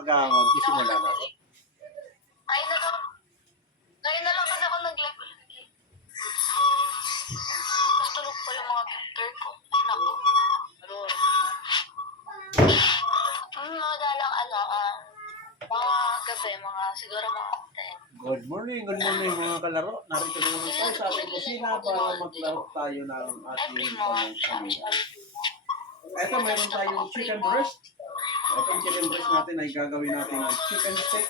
magsisimula na. Ay, ngayon na lang kasi ako nag-level. Mas tulog pa yung mga victor ko. Ay, naku. Madalang mga gabi, siguro mga 10. Good morning mga kalaro. Narito na naman tayo sa ating kusina para maglaro tayo ng ating pangkamila. Ito, mayroon tayong chicken breast. Itong chicken breast natin ay gagawin natin ng chicken steak.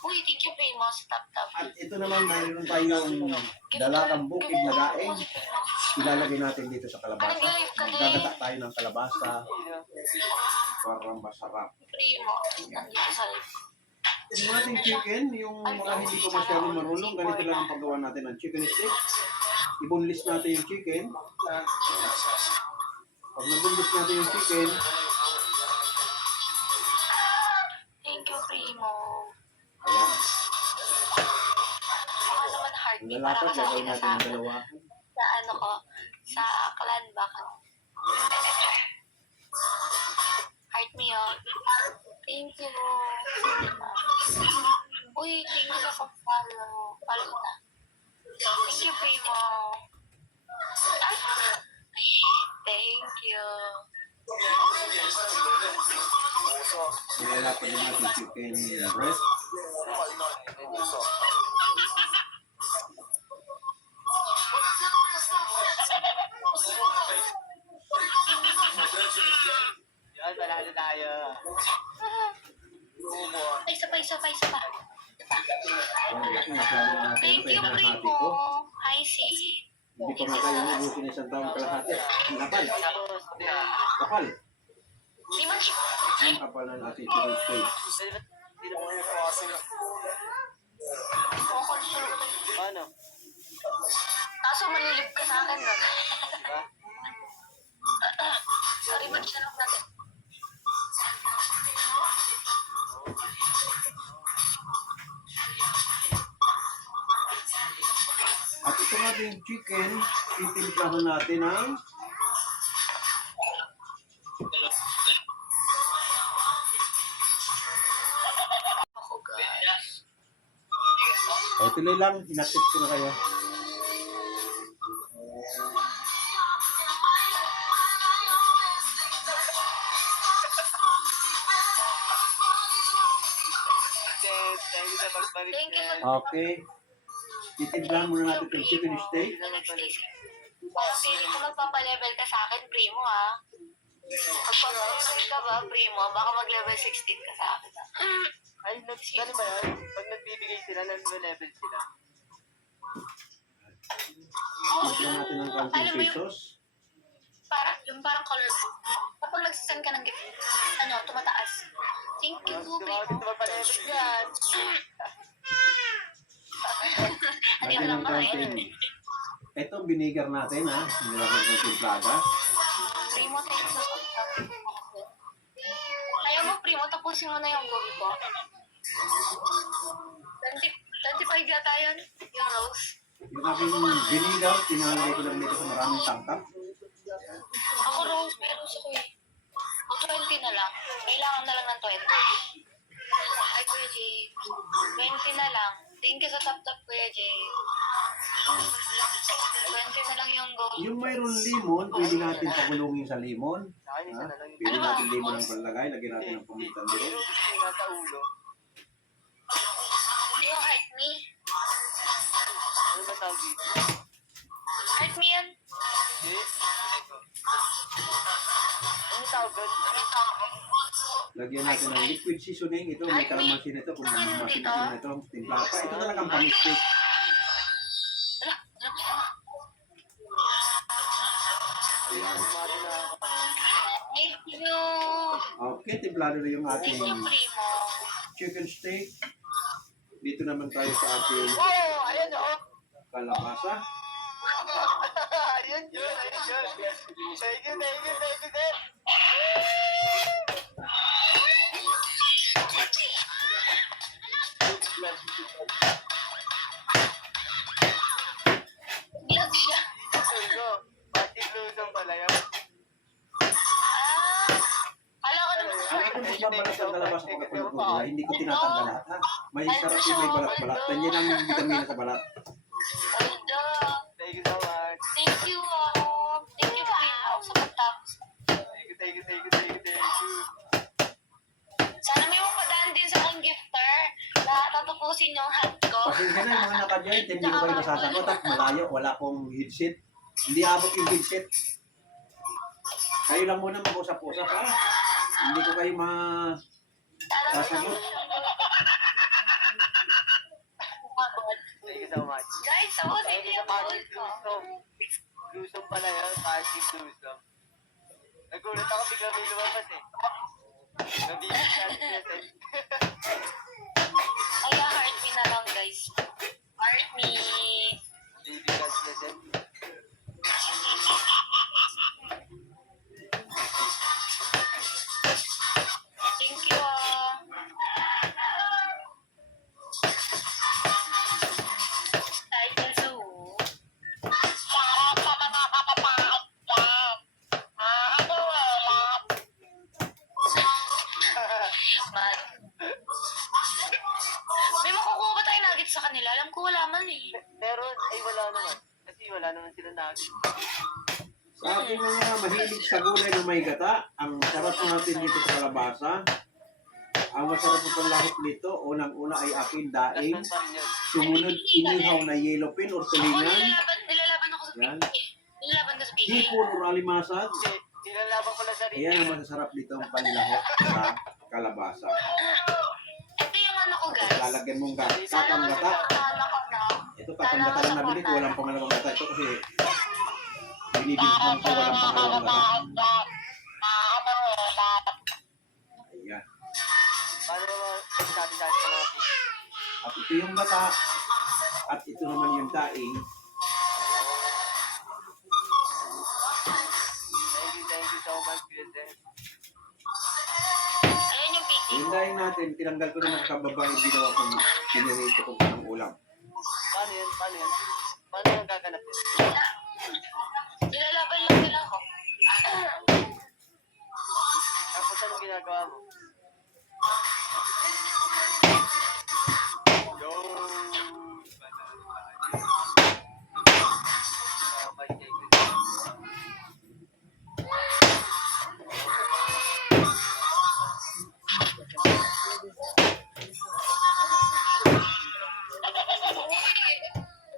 Uy, thank you, famous. Tap. At ito naman, mayroon tayong dalakang bukid na daing. Ilalagay natin dito sa kalabasa. Gagata tayo ng kalabasa para masarap. Primo, nandito sa live. Yung ating chicken, yung mga hindi ko masyadong marunong, ganito lang ang paggawa natin ng chicken steak. Ibunlis natin yung chicken. Pag nabunlis natin yung chicken, thank you, Primo. ayan. Baka naman heartbeat. Ang Parang lalapot, kasama gagawin ka natin sa yung dalawa. sa clan ba ka? Heart me, oh. Thank you. Uy, thank you sa pag-follow. Follow na. Thank you, Primo. Ay! Thank you. Nilalapot din natin chicken breast. Yan, panalo tayo. Isa pa. Thank you, Kaya Primo. Hi, sis. hindi ko na tayo ubusin na isang taong kalahati. Ang kapal. Di man siya. Ang kapal na natin chicken steak. Paano? Kaso manilip ka sa akin, no? Diba? Sorry, mag-share natin. At ito natin chicken, titimplahan natin ng Ako, guys. tuloy lang, hinatid ko na kayo. Thank you sa pagbalik. Thank you. Okay. Titimplahan muna natin yung chicken steak. Parang feeling ko magpapalevel ka sa akin, Primo, ha? Magpapalevel ka ba, Primo? Baka mag-level 16 ka sa akin. Ay, ano ba yan? Pag nagbibigay sila, level sila. Titimplahan natin ng Alam mo konting yung- pesos. Parang color. Kapag nagsasend ka ng gift, tumataas. Thank you, Primo. Tumapalevel yan. Hindi Lagyan ko lang ng kakain. konting. Ito, vinegar natin ha. Nilagyan ng timplada. Primo, thank you sa pagkakas. Ayaw mo, Primo, tapusin mo na yung gobi ko. 25 yata yun, yung rose. Yung aking vinegar, tinalagay ko lang dito sa maraming tangkap. Ako rose, may rose ako eh. O 20 na lang. Kailangan na lang ng 20. Ay, Kuya Jay. 20 na lang. Thank you sa tap-tap, Kuya Jay. 20 na lang yung gobi. Yung mayroong limon, pwede natin pakulungin sa limon. Sa akin, isa Ha? na lang. Pwede natin limon ang panlagay, lagyan natin ng pamintan din. Pero yung nasa ulo. Yung heart me. Ano ba tawag dito? Heart me yan. Hindi. Ano tawag doon? Lagyan natin ng liquid seasoning. Ito, may kalamansi nito. Kung masin na ito, timplata. Ito talagang pang-steak. Ala, Ayan. Mali na ako. thank you. Okay, timplado na yung Thank ating you, Primo. chicken steak. Dito naman tayo sa ating Oh, ayan oh. kalabasa. Ayun yun. Thank you, sir. Vlog siya. Suso. Pati blusong pala yun. Kala ko naman. Ano kung magbabalat ng kalabasa pag ako nagugula, hindi ko tinatanggal lahat ha. May sarap yung may balat-balat. Ganyan ang vitamina sa balat. Alda. Thank you so much. Thank you, Thank you, Pino, sa pagtapos. Thank you. Sana may mapadaan din sa akong gifter na tatapusin yung hat ko. Pasensya na yung mga naka-joint, hindi ko kayo masasagot at malayo, wala akong headset. Hindi abot yung headset. Kayo lang muna mag-usap-usap ha. Hindi ko kayo masasagot. Thank you so much. Guys, tapusin Thank niyo you yung sa call passive ko. lusum. Lusum pala yun, passive lusum. Nagulat ako bigla may lumabas eh. Nabibig natin yun. Kaya heart me na lang, guys. Heart me. Nabibig natin yun. Thank you, Ay, kaso. Para sa mga kapatid dyan. Ako wala. Mad. May makukuha ba tayo nuggets sa kanila? Alam ko wala man eh. Meron, ay wala naman. Kasi wala naman sila naging. Sa ating mga mahilig sa gulay na may gata, ang masarap natin dito sa kalabasa, ang masarap ng panlahok nito, unang-una ay akin daing, Last pa rin yun. sumunod inihaw na yellow pin or Ako, tulingan, nilalaban ako sa Yan. PK. Nilalaban ka sa PK. hipon or alimasag. Kasi nilalaban ko lang sarili. Ayan ang masasarap dito ang panlahok sa kalabasa. Ito yung ano ko, guys. Lalagyan mong Sana kakang gata. masuportahan ako na. Ito kakang gata lang nabili ko, walang pangalawang gata ito kasi binibigyan ko walang pangalawang gata. Ayan. Paano naman sabi sa mga people? At ito yung gata at ito naman yung daing. Thank you so much, President. Ayan yung PK. Yung daing natin, tinanggal ko na ng kababae, ginawa kong pinirito ko ng ulam. Paano yun? Paano yung gaganap yun? Nilalaban lang nila ako. Tapos anong ginagawa mo? Yo! Oh my God.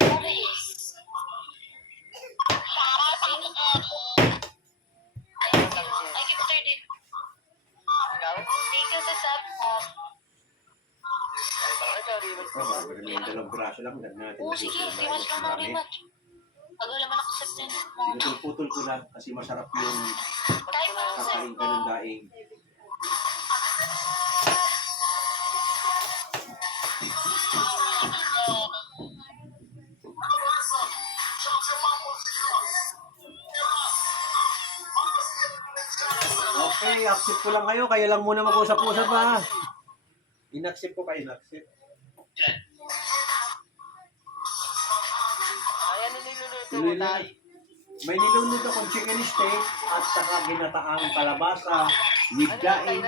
Boris. Ay, gifter din. Ikaw? Thank you sa sub. Ay, sorry. Oh, may dalawang braso lang. Oo, sige. Rematch lang ng rematch. Pag wala man ako sa mo. Pinutol-putol ko lang kasi masarap yung Type ako sa kakain ka ng daing. Okay, accept ko lang kayo. Kayo lang muna mag-usap-usap ha. In-accept ko kayo, in-accept. Ay, ano niluluto mo, Tuloy na. Tay? May nilunod akong chicken steak at saka ginataang kalabasa with daing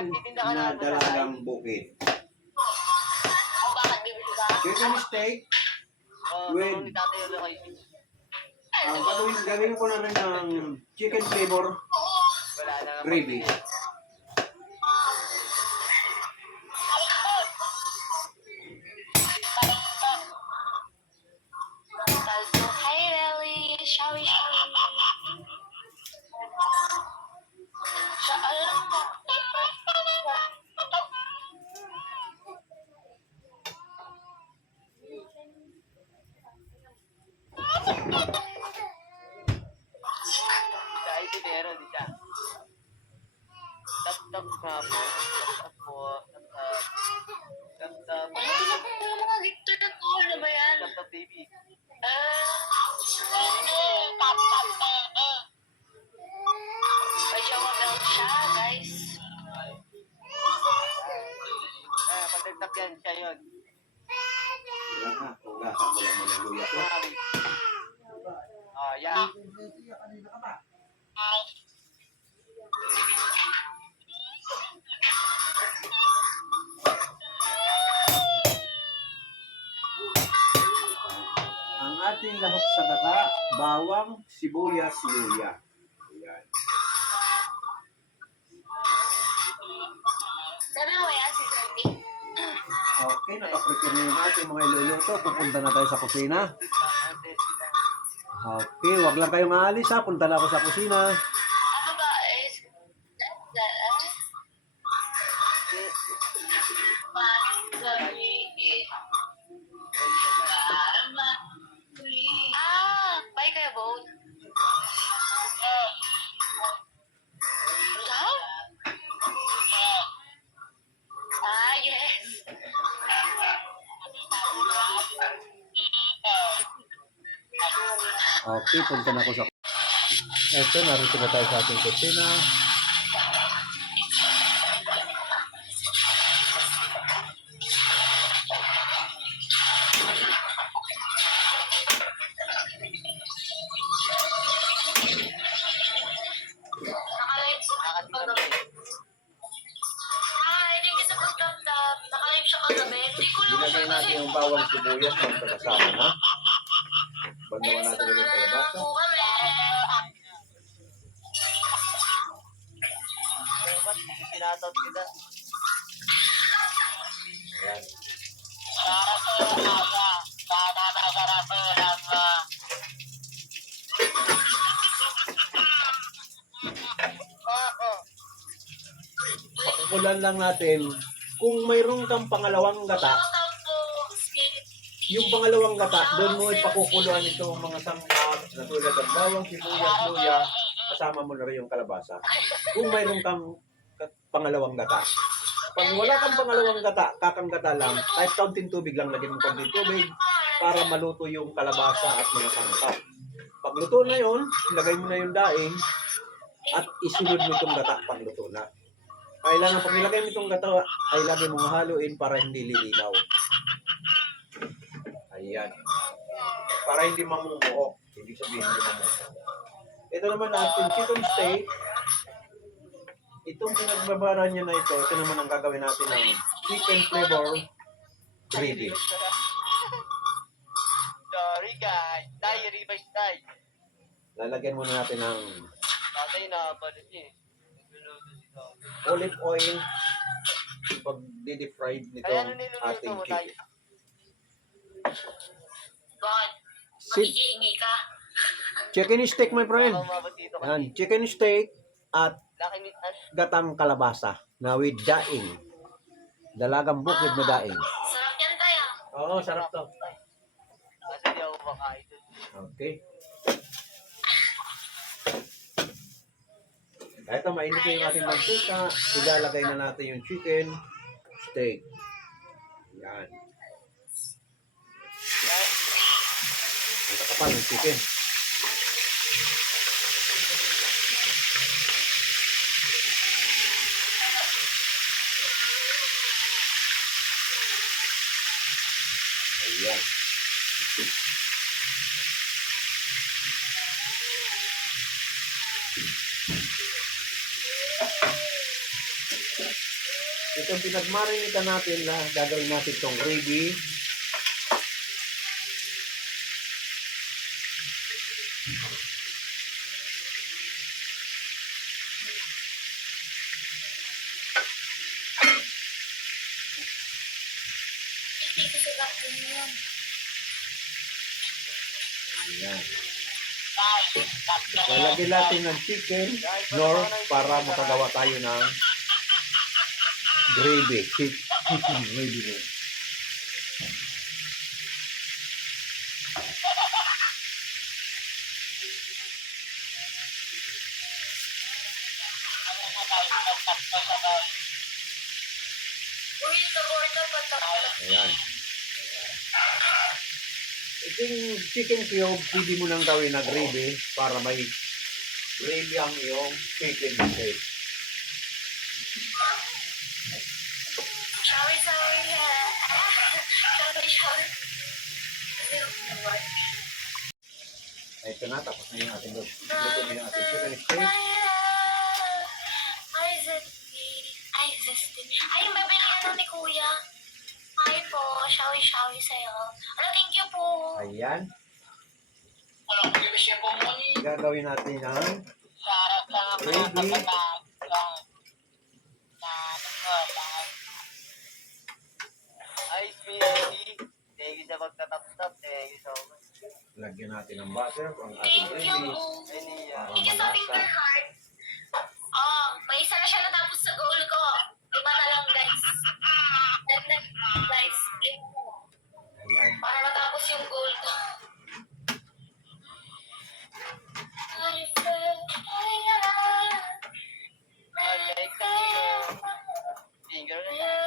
na dalagang bukid. O bakit bibili ka? Chicken steak, Oh, Wait. ni tatay yung location. ang gagawin ko namin ng chicken flavor Wala na nga. gravy. Talto. Hi, Relly. Shall we? Alam mo. Sa IT meron, di siya. Tap-tap nga po. Tap-tap po. Tap-tap. Tap-tap. Ano tinapong yung mga gifter na to? Ano ba yan? Tap-tap, baby. May jowa belt siya, guys. Ah, pag nag-tap yan, siya yun. Yan ha, ugasan ko lang muna luya ko. Sorry. Oh, yeah. natin lahok sa gata, bawang, sibuyas, luya. Ayan. Sabi mo yan, si Zerty? Okay, nakaprepare na yung ating mga iluluto. Pupunta na tayo sa kusina. Okay, wag lang kayong aalis ha. Punta na ako sa kusina. Ano ba is... Bye kayo, boat. Love? Yes. Okay, punta na ako sa... Eto, narito na tayo sa ating kusina. Nakalive siya kagabi. Hi, thank you sa pagtap-tap. Nakalive siya kagabi. Hindi ko lang siya Ilagay kasi... natin yung bawang sibuyas ng kasama na. Bandawan Yes, natin yung kalabasa. po kami. Ba't sinatot kita? Ayan. Oo. Pakukulan lang natin. Kung mayroon kang pangalawang gata, yung pangalawang gata, doon mo ipakukuluan itong mga sangkap na tulad ng bawang, sibuyas, luya, kasama mo na rin yung kalabasa. Kung mayroon kang pangalawang gata. Pag wala kang pangalawang gata, kakang gata lang, kahit kaunting tubig lang, lagyan mo kaunting tubig para maluto yung kalabasa at mga sangkap. Pag luto na yun, ilagay mo na yung daing at isunod mo itong gata pag luto na. Kailangan pag nilagay mo itong gata, ay lagi mong haluin para hindi lilinaw. Ayan. Para hindi mamumuo. Ibig sabihin hindi mamumuo. Ito naman ang ating chicken steak. Itong pinagbabara niya na ito naman ang gagawin natin ng chicken flavor gravy. Sorry guys. Tayo, revise tayo. Lalagyan muna natin ng Tatay na balit niya eh. Nagluluto si tatay. olive oil pag di-fried Kaya nitong ano niluluto ating mo tayo? chicken. Bon, Sit. makikihingi ka. Chicken steak, my friend. Ako umabot dito kasi. Yan, chicken steak at Laki mitas. gatang kalabasa na with daing. Dalagang bukid na daing. Sarap yan tayo. Oo, sarap to. Kasi di ako makain dun. Okay. Ito, mainit na yung ating mantika. Ilalagay na natin yung chicken steak. Yan. Ang kakapal ng chicken. Ayan. Itong pinagmarinita natin na gagawin natin itong gravy. Hindi ko sarap din yun. Ayan. Lalagyan natin ng chicken north para makagawa tayo ng gravy. Chicken gravy. Uy, taborda pa tapos. Ayan. Itong chicken cube, pwede mo nang gawin na gravy para may gravy ang iyong chicken steak. Sorry, sorry. Sorry. Ito na, tapos na yung ating luto na yung ating chicken steak. Ay, Zesty. Ay, mabili ano ni Kuya. Ay po, shawi-shawi sa'yo. Ano, thank you po. Ayan. Gagawin natin ang gravy. Ice baby. Thank you sa pagtatap-tap. Thank you so much. Lagyan natin ng butter ang ating Thank you. gravy. Ay, niya. Para Thank you sa finger malasa. heart. Oh, may isa na siya natapos sa goal ko. 5 na lang, guys. Dagdag, guys. Ayan. Para matapos yung goal ko. Okay, finger na yan.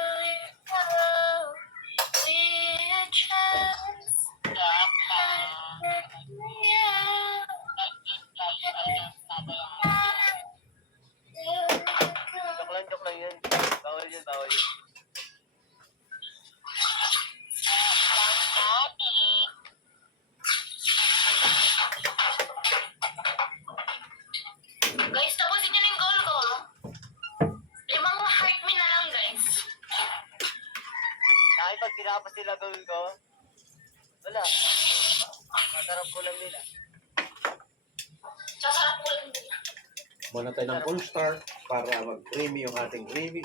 Joke lang yun. Bawal yun, bawal yun. Guys, tapusin niyo na yung goal ko. 5 heart me na lang, guys. Pag tinapos nila gawin ko, wala. Masarap ko lang nila. Sasarap ko lang din. Muna tayo ng full start para mag-creamy yung ating gravy.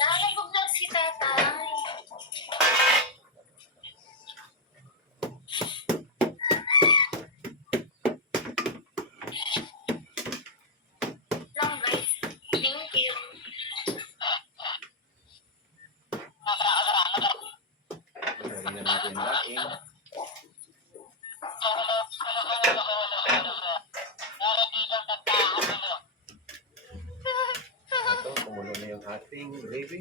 Nakakapag-vlog si tatay. Lang, guys. Thank you. Lagyan na natin yung ating ito, kumulo na yung ating gravy.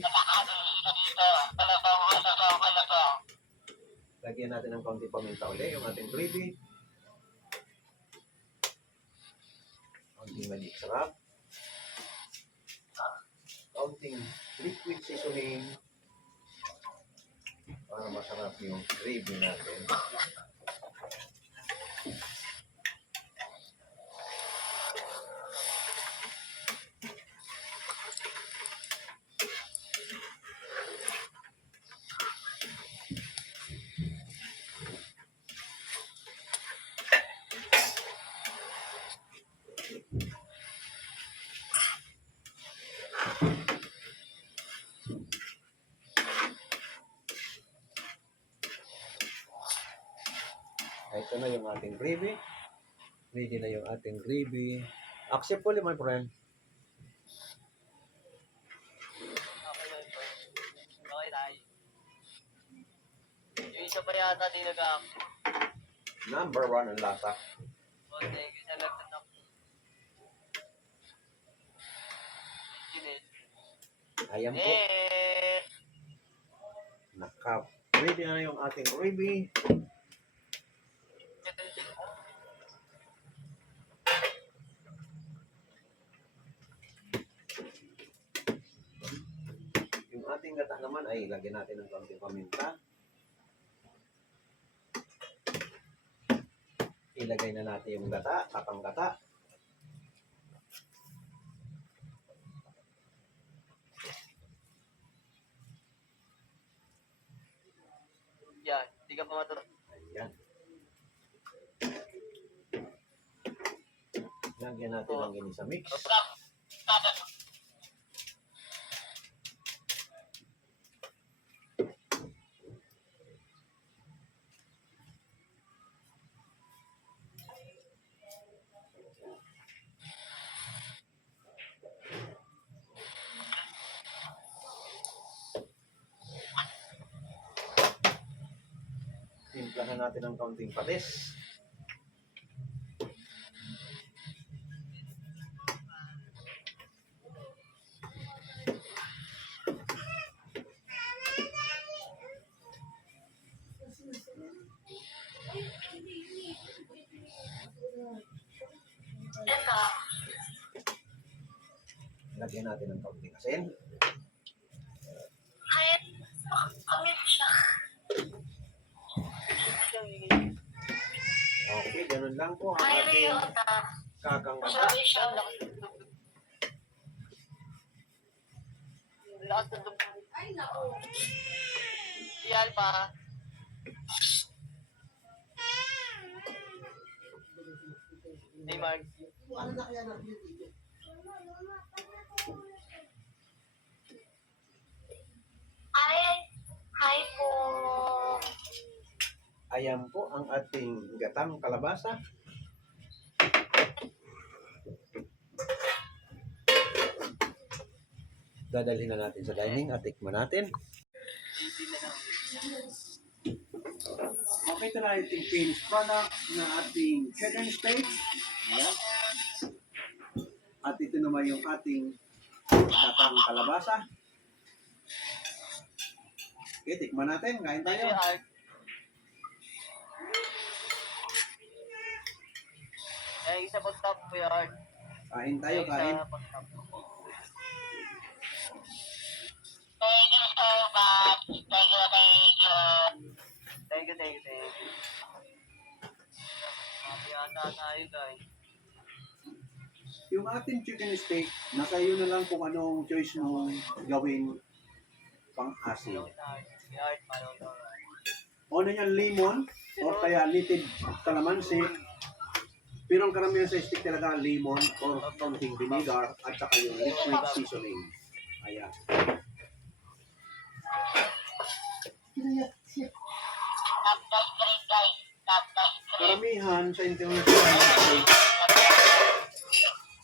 Lagyan natin ng konti paminta uli yung ating gravy. Konting magic sarap. Konting liquid seasoning para masarap yung gravy natin. Ito na yung ating gravy. Ready na yung ating gravy. Accept ulit, my friend. Okay yun. Okay tayo. Yung isa pa yata di nag-action. Number 1 ang lasa. Oh, thank you sa laptop. Ginit. Ayan po. Ready na yung ating gravy. Yung ating gata naman ay lagyan natin ng konting paminta. Ilagay na natin yung gata, tapang gata. Yan, hindi ka pa matulog. Ayan. Lagyan natin ng ginisa mix. Timplahan natin ng kaunting patis. Ito. Lagyan natin ng kaunting asin. Kahit kamit siya. Okay, ganun lang po ang Ay, ating Ryota. kakang gata. Sabi siya. Lakas ng dugo. Si Alpha. Hey, Mark. Hi po. Ayan po ang ating gatang kalabasa. Dadalhin na natin sa dining at tikman natin. Makita na ating finished product na ating chicken steak. Ayan. At ito naman yung ating gatang kalabasa. Okay, tikman natin. Kain Tayo. tayo. Eh, isa pag top po yun. Kain tayo, kain. Thank you. Happy ata tayo, guys. Yung ating chicken steak, nasa iyo na lang kung anong choice mo gawin pang asin. O na yan, lemon, o kaya native calamansi. Pero ang karamihan sa steak talaga, lemon or konting vinegar at saka yung liquid seasoning. Ayan. Karamihan sa international steak,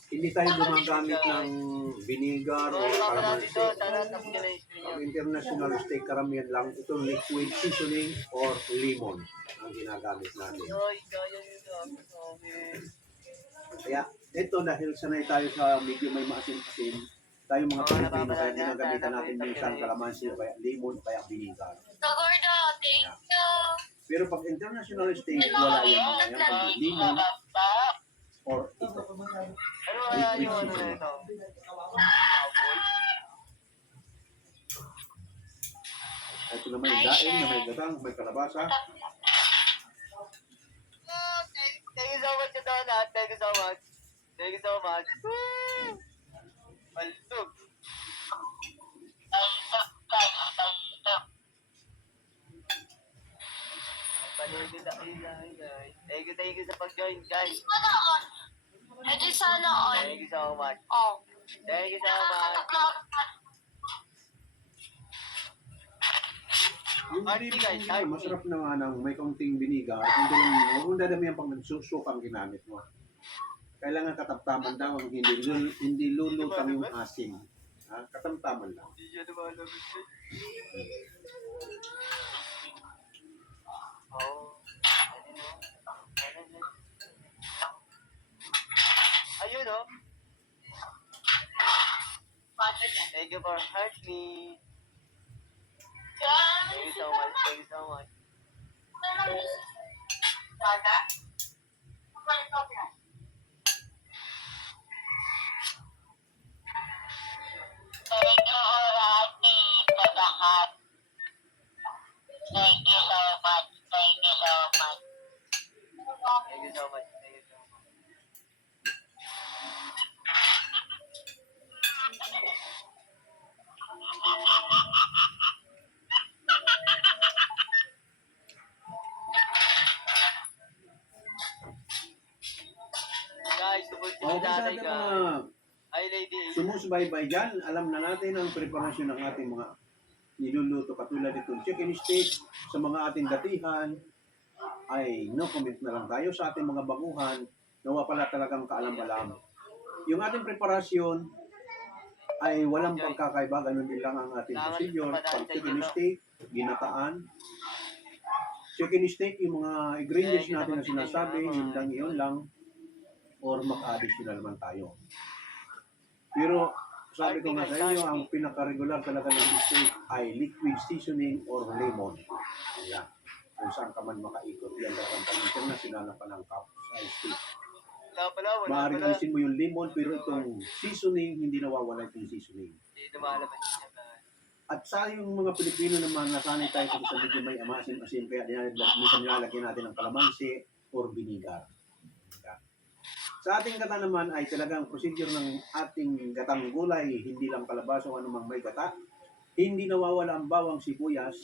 hindi tayo gumagamit ng vinegar o calamansi. Ang international steak, karamihan lang itong liquid seasoning or lemon ang ginagamit natin. Kaya ito, dahil sanay tayo sa medyo may maasim-asim, tayo mga Pilipino, kaya ginagamitan natin minsan calamansi o kaya lemon o kaya vinegar. Kagordo, thank you. Pero pag international steak, wala yung mga yan, pag lemon or ito. Ano kaya yung ano na ito? Ito naman yung daing na may gatang, may kalabasa. Thank you so much, Donut. Thank you so much. Thank you so much. Paltog. Paligid na guys. Thank you sa pag-join, guys. Sana all. Edi sana all. Thank you so much. Oh. Thank you so much. Yung Party, guys, party. masarap na nga ng may kaunting biniga at hindi lang huwag dadamihan pang nagsusukang ginamit mo. Kailangan katamtaman daw, hindi lulutang yung asim. Ha? Katamtaman lang. Hindi siya lumalabas. Oh. Ayun, oh. Thank you for heart me. Thank you so much. Thank you so much. Thank you so much. Thank you so much. Guys, tubod si O, kung sa tatay, ating guys. mga Ay, lady. sumusubaybay dyan, alam na natin ang preparasyon ng ating mga niluluto. Katulad itong chicken steak sa mga ating datihan, ay no comment na lang tayo. Sa ating mga baguhan, nawa pala talagang kaalam-alam. Yung ating preparasyon ay walang pagkakaiba, ganun din lang ang ating procedure. Pag chicken steak, ginataan. Chicken steak, yung mga ingredients natin na sinasabi, yun lang, or maka-additional man tayo. Pero sabi ko nga sa inyo, ang pinaka-regular talaga ng steak ay liquid seasoning or lemon. Ayan. Kung saan ka man makaikot, yan talagang pang-international na panangkap sa steak. Wala Maaaring pala. alisin mo yung lemon, pero itong seasoning, hindi nawawala itong seasoning. Hindi lumalabas siya, guys. At sa yung mga Pilipino naman, nasanay tayo kasi sa medyo may amasim-asim, kaya minsan nilalagyan natin ng kalamansi or vinegar. Sa ating gata naman ay talagang procedure ng ating gatang gulay, hindi lang kalabasa o anumang may gata. Hindi nawawala ang bawang, sibuyas,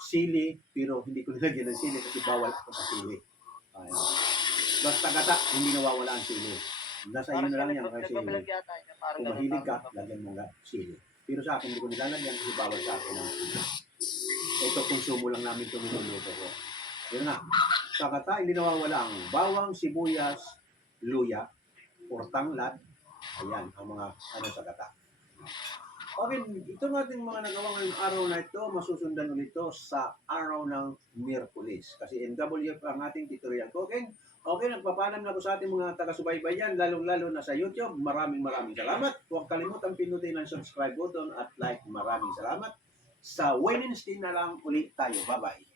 sili, pero hindi ko nilagyan ng sili kasi bawal ako sa sili. Ayun. Basta gata, hindi nawawala ang sili. Nasa iyo na lang yan kasi Nagbabalag yata niya. Parang kung ganun. mahilig ka, lagyan mo nga sili. Pero sa akin, hindi ko nilalagyan kasi bawal sa akin ang sili. Ito, konsumo lang namin ito niluluto ko. Yun na, sa gata, hindi nawawala ang bawang, sibuyas, luya, or tanglad. Ayan, ang mga ano sa gata. Okay, ito ng ating mga nagawa ngayong araw na ito, masusundan ulit ito sa araw ng Miyerkules. Kasi MWF ang ating tutorial cooking. Okay, nagpapaalam na ako sa ating mga taga-subaybayan, lalong-lalo na sa YouTube. Maraming salamat. Huwag kalimutan pinutin ang subscribe button at like. Maraming salamat. Sa Wednesday na lang ulit tayo. Bye-bye.